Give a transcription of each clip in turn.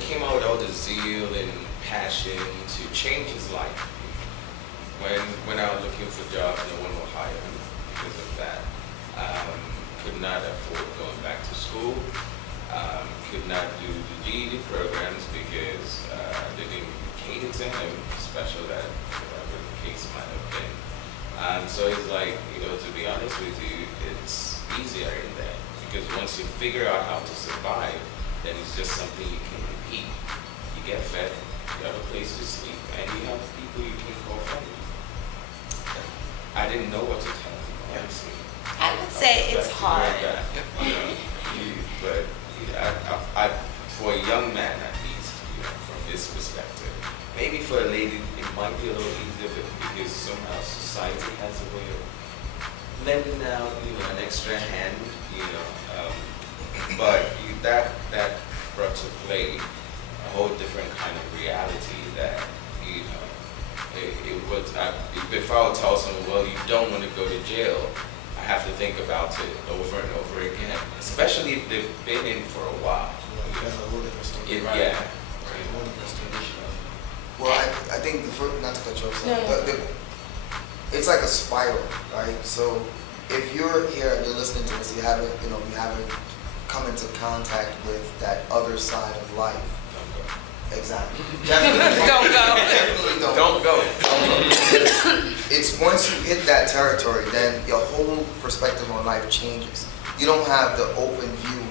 came out with all the zeal and passion to change his life. When I was looking for jobs, no one would hire me because of that. Could not afford going back to school. Could not do the GED programs because they didn't cater to him, special ed, whatever the case might have been. So it's like, to be honest with you, it's easier in that because once you figure out how to survive, then it's just something you can repeat. You get fed, you have a place to sleep, and you have people you can call family. I didn't know what to tell them, honestly. I would say it's hard. But for a young man at least, from this perspective, maybe for a lady it might be a little easier because somehow society has a way of lending out, an extra hand, but that brought to play a whole different kind of reality that, it was, if I would tell someone, well, you don't want to go to jail, I have to think about it over and over again, especially if they've been in for a while. That's a whole different story. Yeah. Right. A whole different story. Well, I think the first, not to cut you off, it's like a spiral, right? So if you're here and you're listening to this, you haven't come into contact with that other side of life. Exactly. Definitely Don't go. Definitely Don't go. It's once you hit that territory, then your whole perspective on life changes. You don't have the open view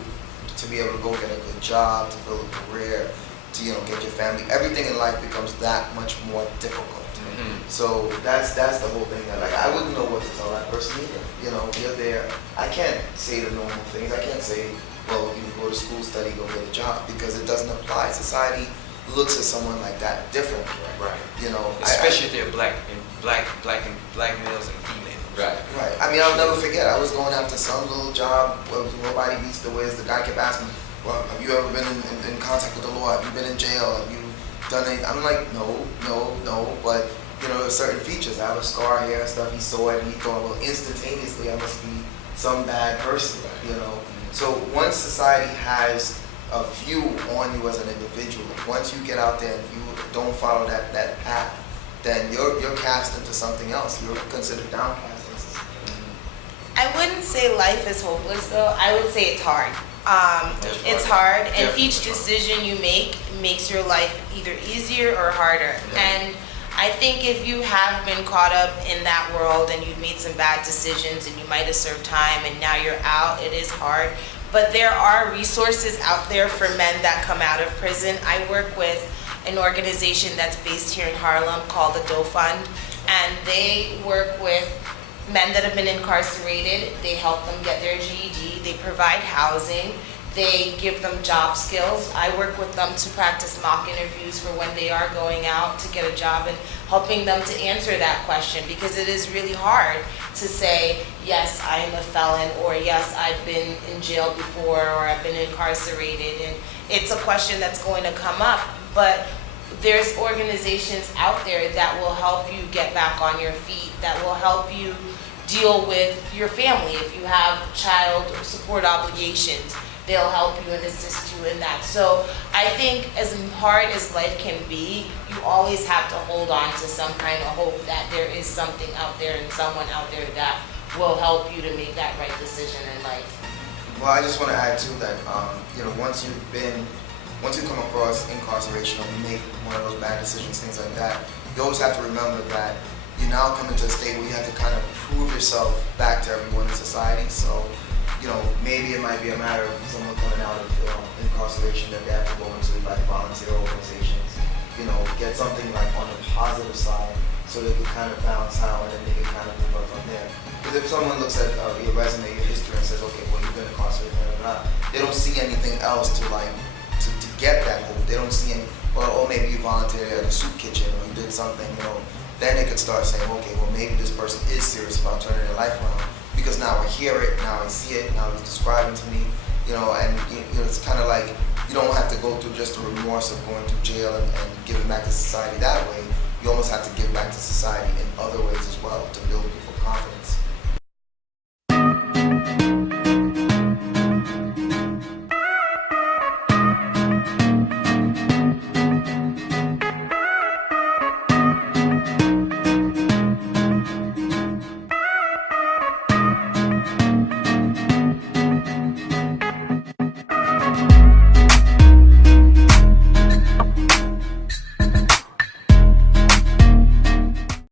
to be able to go get a good job, to build a career, to get your family. Everything in life becomes that much more difficult. Mm-hmm. So that's the whole thing. That I wouldn't know what to tell that person either. You're there. I can't say the normal things. I can't say, well, you go to school, study, go get a job, because it doesn't apply. Society looks at someone like that differently. Right. Especially if they're black males and females. Right. Right. I mean, I'll never forget. I was going after some little job where nobody beats the whiz. The guy kept asking me, well, have you ever been in contact with the law? Have you been in jail? Have you done anything? I'm like, no. But, there's certain features. I have a scar here and stuff. He saw it and he thought, well, instantaneously I must be some bad person, So once society has a view on you as an individual, once you get out there and you don't follow that path, then you're cast into something else. You're considered downcast. I wouldn't say life is hopeless though. I would say it's hard. It's hard, and each decision you make makes your life either easier or harder. And I think if you have been caught up in that world and you've made some bad decisions and you might have served time and now you're out, it is hard. But there are resources out there for men that come out of prison. I work with an organization that's based here in Harlem called the Doe Fund, and they work with men that have been incarcerated. They help them get their GED, they provide housing, they give them job skills. I work with them to practice mock interviews for when they are going out to get a job and helping them to answer that question, because it is really hard to say, yes, I am a felon, or yes, I've been in jail before, or I've been incarcerated. And it's a question that's going to come up, but there's organizations out there that will help you get back on your feet, that will help you deal with your family. If you have child support obligations, they'll help you and assist you in that. So I think as hard as life can be, you always have to hold on to some kind of hope that there is something out there and someone out there that will help you to make that right decision in life. Well, I just want to add too that, once you come across incarceration or you make one of those bad decisions, things like that, you always have to remember that you now come into a state where you have to kind of prove yourself back to everyone in society. So, maybe it might be a matter of someone coming out of incarceration that they have to go into like volunteer organizations, get something like on the positive side so they can kind of balance out and then they can kind of move up from there. Because if someone looks at your resume, your history, and says, okay, well, you've been incarcerated, they don't see anything else to get that hope. They don't see any, or maybe you volunteered at a soup kitchen or you did something, then they could start saying, okay, well, maybe this person is serious about turning their life around. Because now I hear it, now I see it, now he's describing to me, and it's kind of like you don't have to go through just the remorse of going to jail and giving back to society that way. You almost have to give back to society in other ways as well to build people's confidence.